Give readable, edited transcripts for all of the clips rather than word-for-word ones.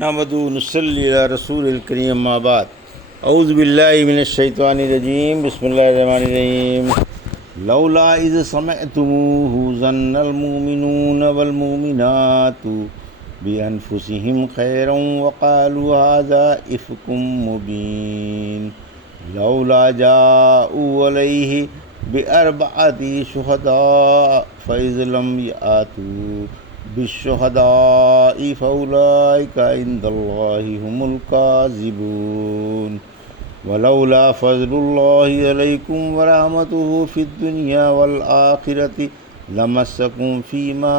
نحمد نصلی علی رسول الکریم اما بعد اعوذ باللہ من الشیطان الرجیم بسم اللہ الرحمن الرحیم لولا اذ سمعتموه ظن المؤمنون والمؤمنات بانفسهم خیرا وقالوا هذا افک مبین لولا جاءوا علیہ باربعۃ شہداء فاذ لم یأتوا بالشہداء فاولئک عند اللہ هم الکاذبون ولولا فضل اللہ علیکم ورحمتہ فی الدنیا والآخرۃ لمسکم فیما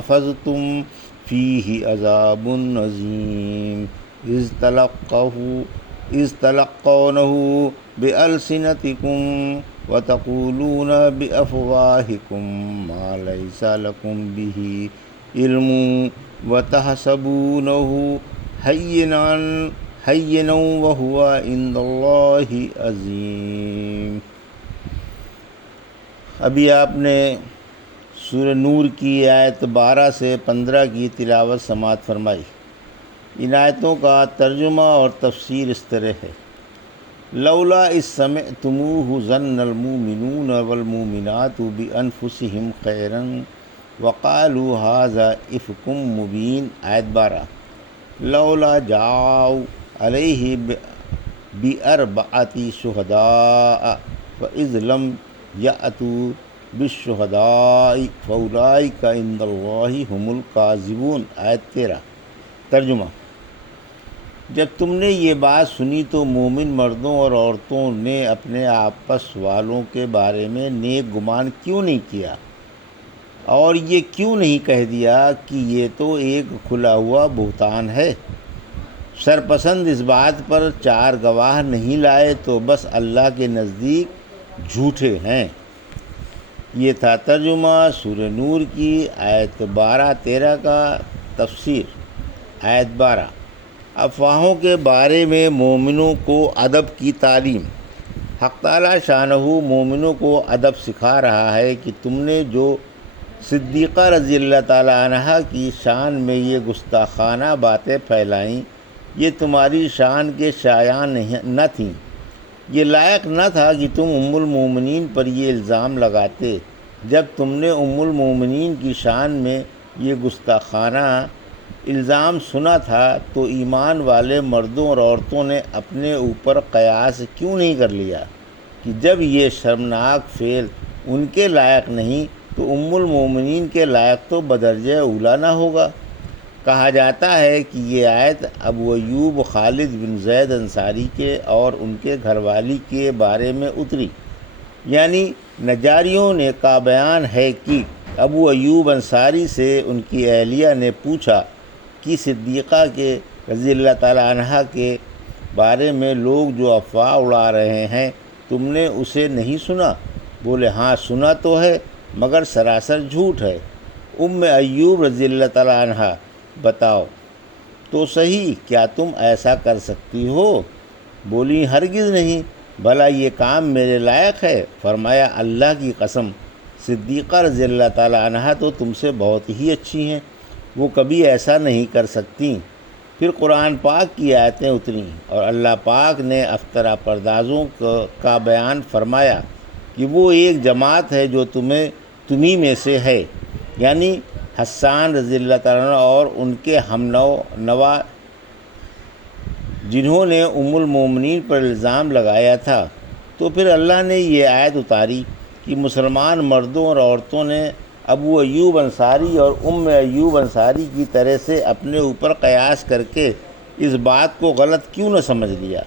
افضتم فیہ عذاب عظیم اذ تلقونہ بألسنتکم وتقولون بأفواہکم ما لیس لکم بہ علم وتحسبونہ ہینا وہو عند اللہ عظیم۔ ابھی آپ نے سورہ نور کی آیت 12 سے 15 کی تلاوت سماعت فرمائی۔ ان آیتوں کا ترجمہ اور تفسیر اس طرح ہے: لولا اذ سمعتموہ ظن المؤمنون والمؤمنات بانفسہم خیرا وقالوا ھذا افک مبین۔ آیت 12: لولا جاؤ علیہ باربعۃ شہداء فاذ لم یأتوا بالشہداء فاولئک عند اللہ هم الکاذبون۔ آیت 13۔ ترجمہ: جب تم نے یہ بات سنی تو مومن مردوں اور عورتوں نے اپنے آپس والوں کے بارے میں نیک گمان کیوں نہیں کیا، اور یہ کیوں نہیں کہہ دیا کہ یہ تو ایک کھلا ہوا بہتان ہے؟ سرپسند اس بات پر 4 گواہ نہیں لائے تو بس اللہ کے نزدیک جھوٹے ہیں۔ یہ تھا ترجمہ سورہ نور کی آیت 12-13 کا۔ تفسیر: آیت 12: افواہوں کے بارے میں مومنوں کو ادب کی تعلیم۔ حق تعالیٰ شانہ مومنوں کو ادب سکھا رہا ہے کہ تم نے جو صدیقہ رضی اللہ تعالیٰ عنہا کی شان میں یہ گستاخانہ باتیں پھیلائیں، یہ تمہاری شان کے شایان نہ تھیں۔ یہ لائق نہ تھا کہ تم ام المومنین پر یہ الزام لگاتے۔ جب تم نے ام المومنین کی شان میں یہ گستاخانہ الزام سنا تھا تو ایمان والے مردوں اور عورتوں نے اپنے اوپر قیاس کیوں نہیں کر لیا کہ جب یہ شرمناک فعل ان کے لائق نہیں تو ام المومنین کے لائق تو بدرجہ اولیٰ نہ ہوگا۔ کہا جاتا ہے کہ یہ آیت ابو ایوب خالد بن زید انصاری کے اور ان کے گھر والی کے بارے میں اتری۔ یعنی نجاریوں نے کا بیان ہے کہ ابو ایوب انصاری سے ان کی اہلیہ نے پوچھا کہ صدیقہ کے رضی اللہ تعالیٰ عنہ کے بارے میں لوگ جو افواہ اڑا رہے ہیں تم نے اسے نہیں سنا؟ بولے ہاں سنا تو ہے مگر سراسر جھوٹ ہے۔ ام ایوب رضی اللہ تعالیٰ عنہ: بتاؤ تو صحیح کیا تم ایسا کر سکتی ہو؟ بولی ہرگز نہیں، بھلا یہ کام میرے لائق ہے؟ فرمایا اللہ کی قسم صدیقہ رضی اللہ تعالیٰ عنہ تو تم سے بہت ہی اچھی ہیں، وہ کبھی ایسا نہیں کر سکتی۔ پھر قرآن پاک کی آیتیں اتریں اور اللہ پاک نے افطرہ پردازوں کا بیان فرمایا کہ وہ ایک جماعت ہے جو تمہیں میں سے ہے، یعنی حسان رضی اللہ تعالیٰ عنہ اور ان کے ہم نوا جنہوں نے ام المومنین پر الزام لگایا تھا۔ تو پھر اللہ نے یہ آیت اتاری کہ مسلمان مردوں اور عورتوں نے ابو ایوب انصاری اور ام ایوب انصاری کی طرح سے اپنے اوپر قیاس کر کے اس بات کو غلط کیوں نہ سمجھ لیا۔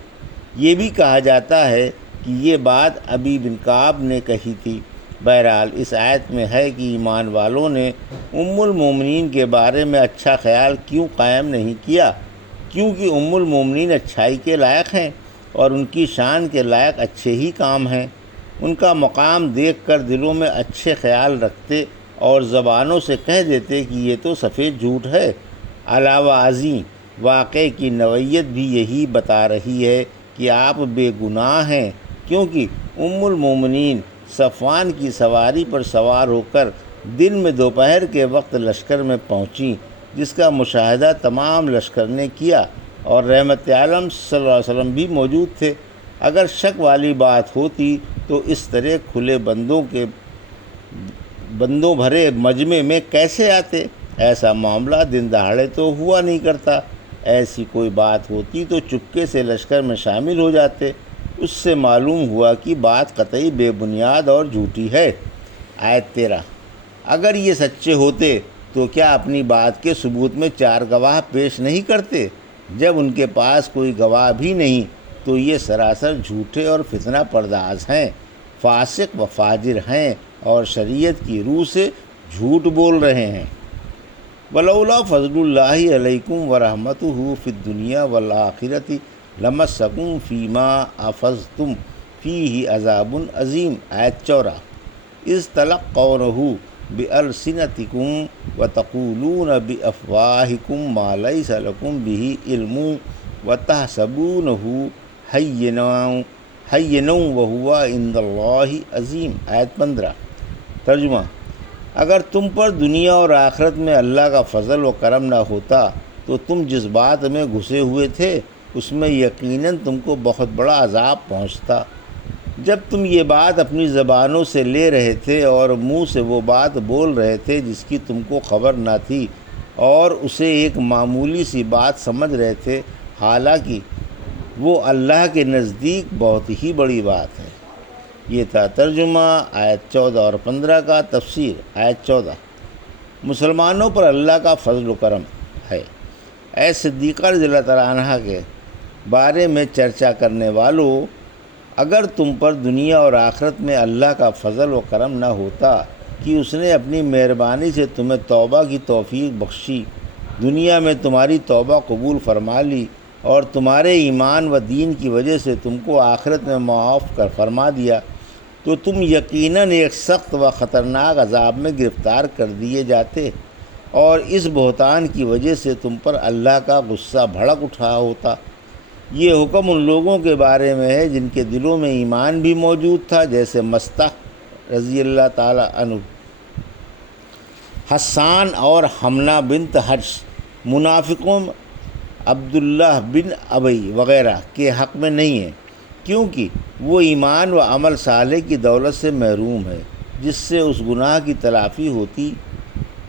یہ بھی کہا جاتا ہے کہ یہ بات ابی بن کعب نے کہی تھی۔ بہرحال اس آیت میں ہے کہ ایمان والوں نے ام المومنین کے بارے میں اچھا خیال کیوں قائم نہیں کیا، کیونکہ ام المومنین اچھائی کے لائق ہیں اور ان کی شان کے لائق اچھے ہی کام ہیں۔ ان کا مقام دیکھ کر دلوں میں اچھے خیال رکھتے اور زبانوں سے کہہ دیتے کہ یہ تو سفید جھوٹ ہے۔ علاوہ ازیں واقعے کی نوعیت بھی یہی بتا رہی ہے کہ آپ بے گناہ ہیں، کیونکہ ام المومنین صفوان کی سواری پر سوار ہو کر دن میں دوپہر کے وقت لشکر میں پہنچیں جس کا مشاہدہ تمام لشکر نے کیا اور رحمت عالم صلی اللہ علیہ وسلم بھی موجود تھے۔ اگر شک والی بات ہوتی تو اس طرح کھلے بندوں بھرے مجمع میں کیسے آتے؟ ایسا معاملہ دن دہاڑے تو ہوا نہیں کرتا۔ ایسی کوئی بات ہوتی تو چپکے سے لشکر میں شامل ہو جاتے۔ اس سے معلوم ہوا کہ بات قطعی بے بنیاد اور جھوٹی ہے۔ آیت 13۔ اگر یہ سچے ہوتے تو کیا اپنی بات کے ثبوت میں 4 گواہ پیش نہیں کرتے؟ جب ان کے پاس کوئی گواہ بھی نہیں تو یہ سراسر جھوٹے اور فتنہ پرداز ہیں، فاسق و فاجر ہیں اور شریعت کی روح سے جھوٹ بول رہے ہیں۔ وَلَوْلَا فَضْلُ اللَّهِ عَلَيْكُمْ وَرَحْمَتُهُ فِي الدُّنْيَا وَالْآخِرَةِ لَمَسَّكُمْ فِي مَا أَفَضْتُمْ فِيهِ عَذَابٌ عَظِيمٌ۔ آیت 14۔ اِذْ تَلَقَّوْنَهُ بِأَلْسِنَتِكُمْ وَتَقُولُونَ بِأَفْوَاهِكُمْ مَا لَيْسَ لَكُمْ بِهِ عِلْمٌ وَتَحْسَبُونَهُ هَيِّنًا وَهُوَ عِندَ اللَّهِ عَظِيمٌ۔ آیت 15۔ ترجمہ: اگر تم پر دنیا اور آخرت میں اللہ کا فضل و کرم نہ ہوتا تو تم جس بات میں گھسے ہوئے تھے اس میں یقیناً تم کو بہت بڑا عذاب پہنچتا۔ جب تم یہ بات اپنی زبانوں سے لے رہے تھے اور منہ سے وہ بات بول رہے تھے جس کی تم کو خبر نہ تھی اور اسے ایک معمولی سی بات سمجھ رہے تھے، حالانکہ وہ اللہ کے نزدیک بہت ہی بڑی بات ہے۔ یہ تھا ترجمہ آیت 14 اور 15 کا۔ تفسیر آیت 14۔ مسلمانوں پر اللہ کا فضل و کرم ہے۔ اے صدیقہ رضی اللہ تعالیٰ عنہ کے بارے میں چرچا کرنے والوں، اگر تم پر دنیا اور آخرت میں اللہ کا فضل و کرم نہ ہوتا کہ اس نے اپنی مہربانی سے تمہیں توبہ کی توفیق بخشی، دنیا میں تمہاری توبہ قبول فرما لی اور تمہارے ایمان و دین کی وجہ سے تم کو آخرت میں معاف کر فرما دیا، تو تم یقیناً ایک سخت و خطرناک عذاب میں گرفتار کر دیے جاتے اور اس بہتان کی وجہ سے تم پر اللہ کا غصہ بھڑک اٹھا ہوتا۔ یہ حکم ان لوگوں کے بارے میں ہے جن کے دلوں میں ایمان بھی موجود تھا، جیسے مستح رضی اللہ تعالیٰ عنہ، حسان اور حمنہ بنت حجز، منافقوں عبداللہ بن ابی وغیرہ کے حق میں نہیں ہے، کیونکہ وہ ایمان و عمل صالح کی دولت سے محروم ہے جس سے اس گناہ کی تلافی ہوتی۔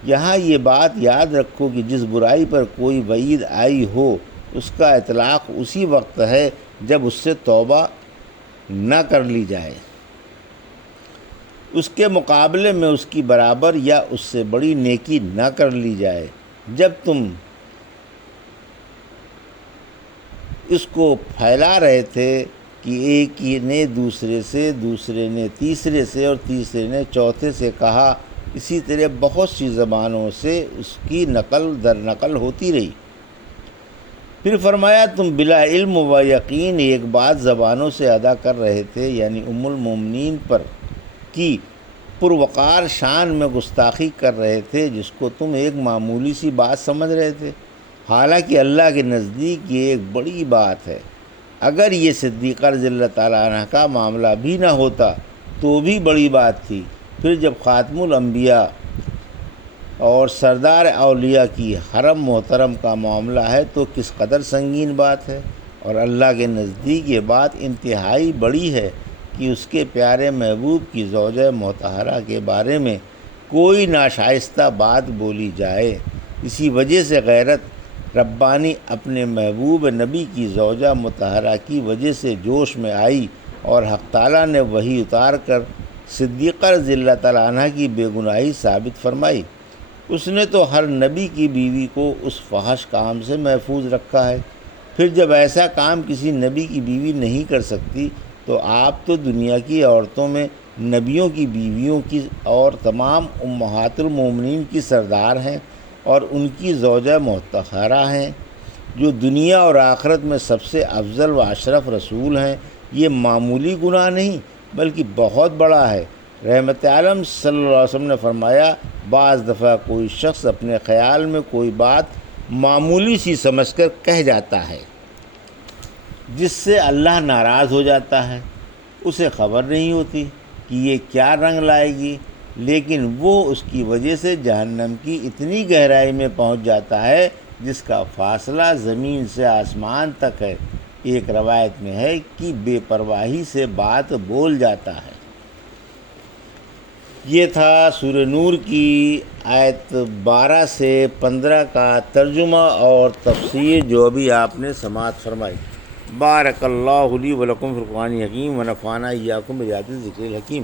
یہاں یہ بات یاد رکھو کہ جس برائی پر کوئی وعید آئی ہو اس کا اطلاق اسی وقت ہے جب اس سے توبہ نہ کر لی جائے، اس کے مقابلے میں اس کی برابر یا اس سے بڑی نیکی نہ کر لی جائے۔ جب تم اس کو پھیلا رہے تھے کہ ایک نے دوسرے سے، دوسرے نے تیسرے سے اور تیسرے نے چوتھے سے کہا، اسی طرح بہت سی زبانوں سے اس کی نقل در نقل ہوتی رہی۔ پھر فرمایا تم بلا علم و یقین ایک بات زبانوں سے ادا کر رہے تھے، یعنی ام المومنین پر کی پروقار شان میں گستاخی کر رہے تھے جس کو تم ایک معمولی سی بات سمجھ رہے تھے، حالانکہ اللہ کے نزدیک یہ ایک بڑی بات ہے۔ اگر یہ صدیقہ رضی اللہ تعالیٰ عنہ کا معاملہ بھی نہ ہوتا تو بھی بڑی بات تھی، پھر جب خاتم الانبیاء اور سردار اولیاء کی حرم محترم کا معاملہ ہے تو کس قدر سنگین بات ہے، اور اللہ کے نزدیک یہ بات انتہائی بڑی ہے کہ اس کے پیارے محبوب کی زوجہ مطہرہ کے بارے میں کوئی ناشائستہ بات بولی جائے۔ اسی وجہ سے غیرت ربانی اپنے محبوب نبی کی زوجہ مطہرہ کی وجہ سے جوش میں آئی اور حق تعالیٰ نے وحی اتار کر صدیقہ رضی اللہ تعالیٰ عنہ کی بے گناہی ثابت فرمائی۔ اس نے تو ہر نبی کی بیوی کو اس فحش کام سے محفوظ رکھا ہے، پھر جب ایسا کام کسی نبی کی بیوی نہیں کر سکتی تو آپ تو دنیا کی عورتوں میں نبیوں کی بیویوں کی اور تمام امہات المومنین کی سردار ہیں اور ان کی زوجہ مطہرہ ہیں، جو دنیا اور آخرت میں سب سے افضل و اشرف رسول ہیں۔ یہ معمولی گناہ نہیں بلکہ بہت بڑا ہے۔ رحمت عالم صلی اللہ علیہ وسلم نے فرمایا، بعض دفعہ کوئی شخص اپنے خیال میں کوئی بات معمولی سی سمجھ کر کہہ جاتا ہے جس سے اللہ ناراض ہو جاتا ہے، اسے خبر نہیں ہوتی کہ یہ کیا رنگ لائے گی، لیکن وہ اس کی وجہ سے جہنم کی اتنی گہرائی میں پہنچ جاتا ہے جس کا فاصلہ زمین سے آسمان تک ہے۔ ایک روایت میں ہے کہ بے پرواہی سے بات بول جاتا ہے۔ یہ تھا سورہ نور کی آیت 12 سے 15 کا ترجمہ اور تفسیر جو ابھی آپ نے سماعت فرمائی۔ بارک اللہ لی و لکم فی القرآن الحکیم و نفعنا ایاکم بآیات الذکر الحکیم۔